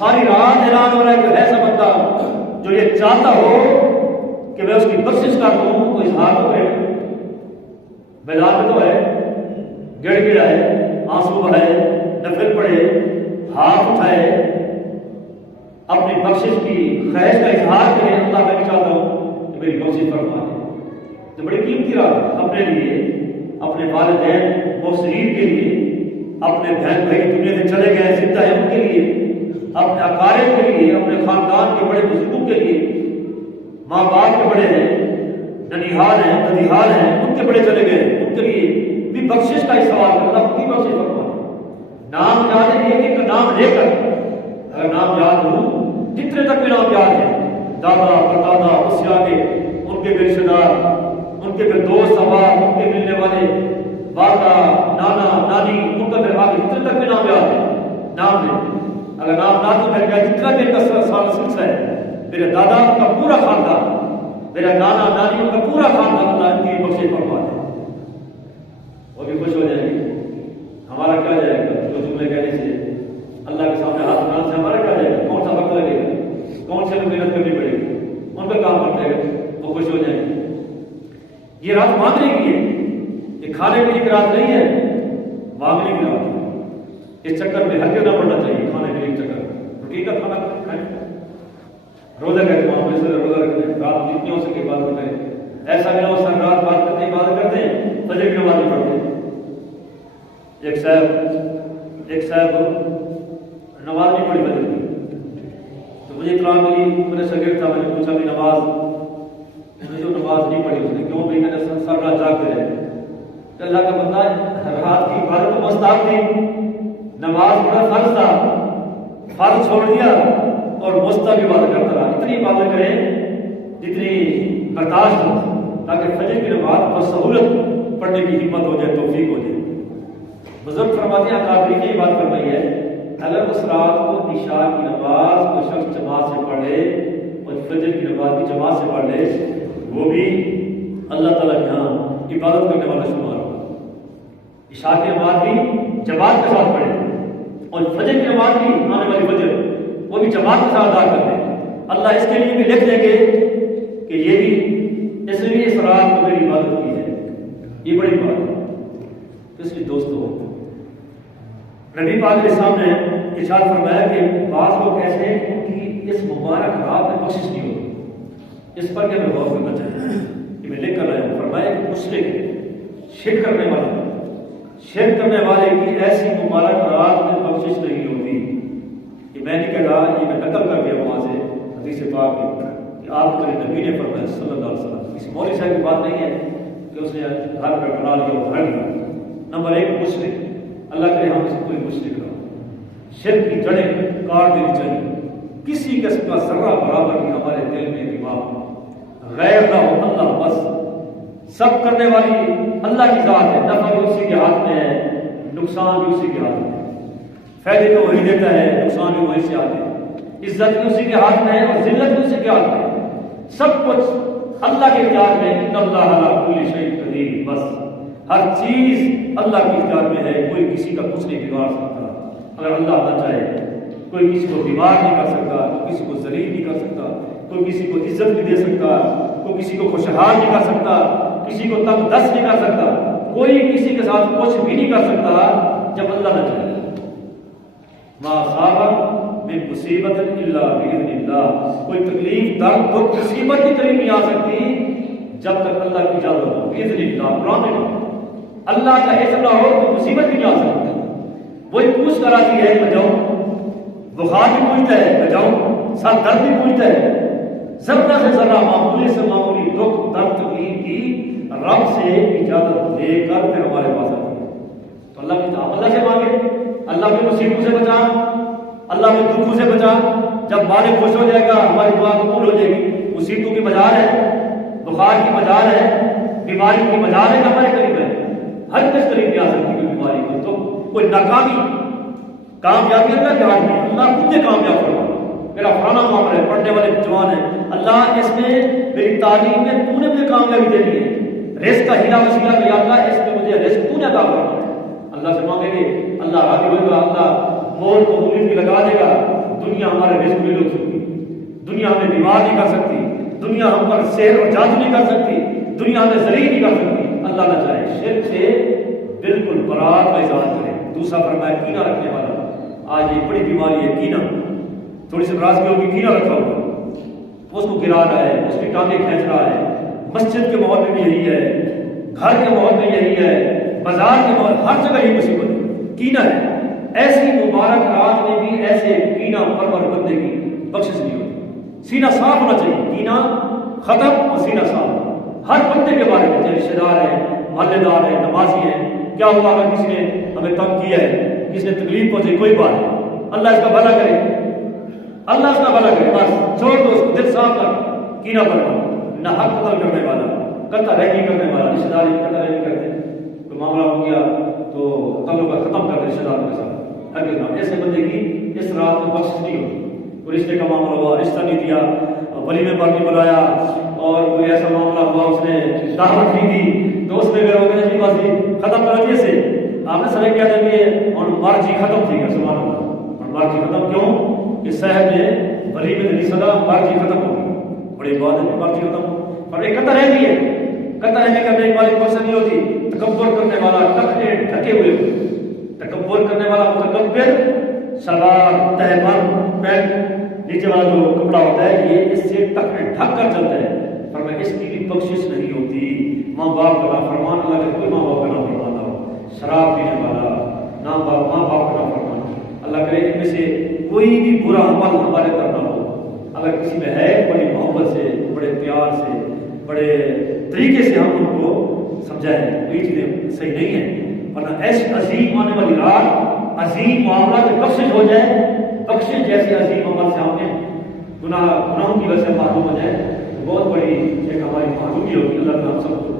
ساری رات اعلان ہو رہا ہے کہ ایسا بندہ جو یہ چاہتا ہو کہ میں اس کی بخشش کر دوں تو اظہار تو کرے. میدان میں تو ہے، گڑ گڑائے، آنسو بہائے، نفل پڑھے، ہاتھ اٹھائے، اپنی بخشش کی خواہش کا اظہار کرے. اللہ میں بھی چاہتا ہوں کہ میری بخشش فرما دے. تو بڑی قیمتی رات ہے اپنے لیے، اپنے والدین محسنین کے لیے، اپنے بہن بھائی دنیا سے چلے گئے زندہ ہیں ان کے لیے، اپنے اقارب کے لیے، اپنے خاندان کے بڑے بزرگوں کے لیے، ماں باپ کے بڑے ہیں، ننیحال ہیں، ددیحال ہیں، ان کے بڑے چلے گئے، ان کے لیے بھی بخشش کا سوال کر. اللہ کی بخشش فرما. نام یاد ہے ایک ایک نام لے کر، اگر نام یاد ہو جتنے تک بھی نام یاد ہے، دادا پردادا، اس سے آگے ان کے رشتے دار، ان کے پھر دوست احباب، ان کے ملنے والے، والدہ، نانا، نانی، ان کا پھر آگے جتنے تک بھی نام یاد ہے نام لے. اگر نام نہ تو گیا جتنا بھی ان کا سلسلہ ہے، میرے دادا کا پورا خاندان، میرا نانا نانی ان کا پورا خاندان، اللہ ان کی بخشش فرما دے. وہ بھی خوش ہو جائیں گے. ہمارا کیا جائے گا جو جملے کہنے سے اللہ کے سامنے ہاتھ بنانے سے ہمارا کیا جائے گا؟ کون سا وقت لگے گا؟ کون سے محنت کرنی پڑے گی؟ ان کا کام کرتے گا وہ خوش ہو جائیں گے. یہ رات مانگنے کی ہے، یہ کھانے پینے کی رات نہیں ہے، مانگنے کی رات ہے. اس چکر میں ہر نہ پڑنا چاہیے. کھانے پینے کے چکر روٹی کا کھانا کھائیں، روزہ کا اہتمام سے روزہ رکھیں، رات جتنی ہو سکے عبادت کریں. ایسا بھی نہ ہو سر رات بات کرتے ہیں، عبادت کرتے ہیں، فجر کی نماز نہیں پڑھتے. ایک صاحب نماز نہیں پڑھی فجر کی، تو مجھے اطلاع ملی، میرے شاگرد تھا، میں نے پوچھا بھی نماز جو نماز نہیں پڑھی اس نے کیوں؟ بھی میں نے سر رات جاگتے رہے. کہ اللہ کا بندہ رات کی عبادت تو مستحب تھی، نماز پڑھا فرض تھا، فرض چھوڑ دیا اور مستحب عبادت کرتا رہا. اتنی عبادت کریں جتنی برداشت ہو، تاکہ فجر کی نماز کو سہولت پڑھنے کی ہمت ہو جائے، توفیق ہو جائے. بزرگ فرماتے ہیں، اکابرین نے یہ بات فرمائی ہے، اگر اس رات کو عشاء کی نماز کو شخص جماعت سے پڑھ لے اور فجر کی نماز کی جماعت سے پڑھ لے، وہ بھی اللہ تعالیٰ کے یہاں عبادت کرنے والا شمار ہوگا. عشاء کی نماز بھی جماعت کے ساتھ پڑھے اور فجر کی نماز بھی آنے والی فجر وہ بھی جماعت کے ساتھ ادا کر دیں. اللہ اس کے لیے بھی لکھ دیں گے کہ یہ بھی اس نے بھی اس رات کو میری عبادت کی ہے. یہ بڑی بات ہے. اس لیے دوستو، نبی پاک کے سامنے ارشاد فرمایا کہ بعض لوگ ایسے ہیں کہ اس مبارک رات میں بخشش نہیں ہوتی. اس پر کیا میں غور کرنا چاہتا ہوں کہ میں لکھ کر آیا ہوں. فرمایا کہ مشرک، شرک کرنے والے کی ایسی مبارک رات میں بخشش نہیں ہوتی. کہ میں نہیں کہہ رہا، یہ میں نقل کر دیا وہاں سے حدیث پاک میں کہ آپ کے نبی نے فرمایا صلی اللہ علیہ وسلم. کسی مولوی صاحب کی بات نہیں ہے کہ اس نے گھر پہ بنا لیا اور گھر لیا. نمبر ایک مشرک، اللہ کرے ہم سے کوئی مشرک نہ ہو. شرک کی جڑیں کاٹ دینی چاہیے. کسی قسم کا ذرہ برابر بھی ہمارے دل میں دماغ غیر نہ ہو. اللہ بس سب کرنے والی اللہ کی ذات ہے. نفع بھی اسی کے ہاتھ میں ہے، نقصان بھی اسی کے ہاتھ میں ہے. فائدے کو وہی دیتا ہے، نقصان بھی وہی سے آتے ہیں. عزت بھی اسی کے ہاتھ میں ہے اور ذلت بھی اسی کے ہاتھ میں ہے. سب کچھ اللہ کے اختیار میں. ان اللہ علی کل شیء قدیر. بس ہر چیز اللہ کے اختیار میں ہے. کوئی کسی کا کچھ نہیں بگاڑ سکتا. اگر اللہ نہ چاہے کوئی کسی کو بیمار نہیں کر سکتا، کوئی کسی کو ذلیل نہیں کر سکتا، کوئی کسی کو عزت نہیں دے سکتا، کوئی کسی کو خوشحال نہیں کر سکتا، کسی کو تنگ دست نہیں کر سکتا، کوئی کسی کے ساتھ کچھ بھی نہیں کر سکتا جب اللہ نہ چاہے. ما اصاب من مصیبت الا باذن اللہ. کوئی تکلیف، درد، دکھ، مصیبت کی قریب نہیں آ سکتی جب تک اللہ کی اجازت ہو. باذن اللہ، قرآن میں اللہ کا اذن نہ ہو تو مصیبت بھی نہیں آ سکتی. وہی پوچھ کر آتی ہے میں جاؤں، بخار بھی پوچھتا ہے میں جاؤں، سر درد بھی پوچھتا ہے. ذرہ سے ذرہ، معمولی سے معمولی دکھ، درد، تکلیف کی رب سے اجازت لے کر پھر ہمارے پاس آتی ہے. تو اللہ کی اللہ سے مانگے، اللہ کے مصیبتوں سے بچا، اللہ کے دکھوں سے بچا. جب مالک خوش ہو جائے گا ہماری دعا قبول ہو جائے گی. مصیبتوں کی مجال ہے، بخار کی مجال ہے، بیماری کی مجال ہے کہ ہمارے قریب ہے. ہر کس قریب نہیں آ سکتی کوئی بیماری کو. تو کوئی ناکامی، کامیابی اللہ کے ہاتھ میں. اللہ خود نے کامیاب کروا. میرا فلانا معاملہ ہے، پڑھنے والے جوان ہیں، اللہ اس میں میری تعلیم میں تو نے مجھے کامیابی دینی ہے. رزق کا ہیرا وسیلہ کہ اللہ اس میں مجھے رزق تو نے عطا کرنا ہے. اللہ سے مانگیں گے، اللہ راضی ہوگا. اللہ مول کو مولد بھی لگا دے گا، دنیا ہمارے رزق میں روک سکتی، دنیا ہمیں بیمار نہیں کر سکتی، دنیا ہم پر سحر اور جادو نہیں کر سکتی، دنیا ہمیں ذلیل نہیں کر سکتی۔ اللہ نہ چاہے شرک سے بالکل برات کا اظہار کرے۔ دوسرا فرمایا کینہ رکھنے والا، آج ایک بڑی بیماری ہے کینہ، تھوڑی سی ناراضگی ہوگی، کینہ رکھا ہوا اس کو گرا رہا ہے، اس کی ٹانگیں کھینچ رہا ہے۔ مسجد کے ماحول میں بھی یہی ہے، گھر کے ماحول میں یہی ہے، بازار کے ماحول، ہر جگہ یہ مصیبت ہے، کینہ ہے۔ ایسی مبارک رات میں بھی ایسے کینہ پرور بندے کی بخشش نہیں ہوتی۔ سینہ صاف ہونا چاہیے، کینہ ختم اور سینہ صاف۔ ہر بندے کے بارے میں، چاہے رشتے دار ہے، محلے دار ہے، نمازی ہے، کیا ہوا اگر کسی نے ہمیں تنگ کیا ہے، کسی نے تکلیف پہنچائی، کوئی بات نہیں، اللہ اس کا بھلا کرے، اللہ اس کا بھلا کرے، بس چھوڑ دو اس کو، دل صاف کر۔ کینہ پرور، نہ حق قتل کرنے والا، قطع رحمی کرنے والا، رشتے دار قطع رحمی کرتے، کوئی معاملہ ہو گیا تو تعلق ختم کر دے رشتے داروں کے ساتھ، ایسے بندے کی اس رات میں بخشش نہیں ہوتی۔ کوئی رشتے کا معاملہ ہوا، رشتہ نہیں دیا، ولیمے پر نہیں بلایا، اور کوئی ایسا معاملہ ہوا اس نے دعوت نہیں دی، تو اس میں اگر ہوگا جی بس ختم کر دیے سے آپ نے سمجھ کیا جب یہ اور مرضی ختم تھی گا، سبحان اللہ۔ اور مرضی ختم کیوں کہ صاحب نے ولیمے نہیں صدا، مرضی ختم ہو گئی، بڑی بات ہے مرضی ختم، پر ایک قطع رہ ہے، قطع رہنے کرنے والی پرسن نہیں ہوتی، تکبر کرنے والا، ٹکنے ڈھکے ہوئے، تکبر کرنے والا متکبر، سلوار تہبند پینٹ نیچے والا جو کپڑا ہوتا ہے یہ اس سے ڈھک کر چلتا ہے، پر میں اس کی بھی بخشش نہیں ہوتی۔ ماں باپ کا نافرمان، اللہ کے کوئی ماں باپ کا نافرمان نہ ہو، شراب پینے والا، ماں باپ کا نافرمان، اللہ کرے ان میں سے کوئی بھی برا عمل ہمارے طرف نہ ہو۔ اگر کسی میں ہے بڑی محبت سے، بڑے پیار سے، بڑے طریقے سے ہم ان کو سمجھائیں، یہ چیزیں صحیح نہیں ہیں، ورنہ ایسی عظیم آنے والی رات، عظیم معاملہ سے بخشش ہو جائے، بخشش جیسے عظیم عمل سے ہم نے گناہوں کی وجہ سے معلوم ہو جائے، بہت بڑی ایک ہماری معلومی ہوگی۔ اللہ تعالیٰ ہم سب کو